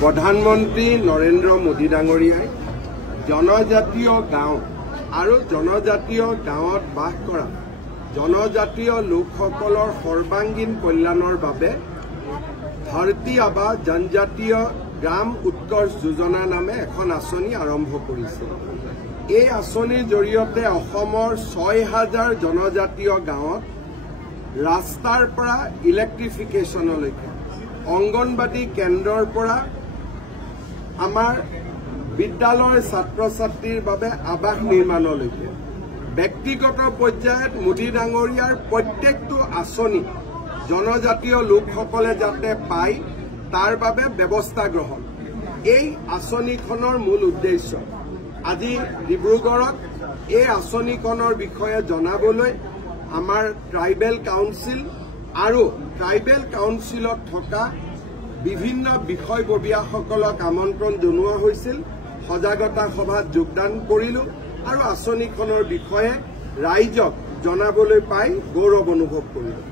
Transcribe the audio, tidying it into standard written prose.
প্ৰধানমন্ত্ৰী নৰেন্দ্ৰ মোদী ডাঙৰীয়াই জনজাতীয় গাঁও আৰু জনজাতীয় গাঁৱত বাস কৰা জনজাতীয় লোকসকলৰ সৰ্বাংগীন কল্যাণৰ বাবে ধৰতী আবা জনজাতীয় গ্ৰাম উৎকৰ্ষ যোজনা নামে এখন আঁচনি আৰম্ভ কৰিছে। এই আঁচনিৰ জৰিয়তে অসমৰ ৬,০০০ জনজাতীয় গাঁৱত ৰাস্তাৰ পৰা ইলেক্ট্ৰিফিকেশ্যনলৈকে অংগনবাদী কেন্দ্ৰৰ পৰা আমাৰ বিদ্যালয়ৰ ছাত্ৰ ছাত্ৰীৰ বাবে আৱাস নিৰ্মাণলৈকে ব্যক্তিগত পৰ্যায়ত মোদী ডাঙৰীয়াৰ প্ৰত্যেকটো আঁচনি জনজাতীয় লোকসকলে যাতে পায় তাৰ বাবে ব্যৱস্থা গ্ৰহণ। এই আঁচনিখনৰ মূল উদ্দেশ্য আজি ডিব্ৰুগড়ত এই আঁচনিখনৰ বিষয়ে জনাবলৈ আমাৰ ট্ৰাইবেল কাউন্সিল আৰু ট্ৰাইবেল কাউন্সিলত থকা বিভিন্ন বিষয়ববীয়াসকলক আমন্ত্ৰণ জনোৱা হৈছিল। সজাগতা সভাত যোগদান কৰিলো আৰু আঁচনিখনৰ বিষয়ে ৰাইজক জনাবলৈ পাই গৌৰৱ অনুভৱ কৰিলো।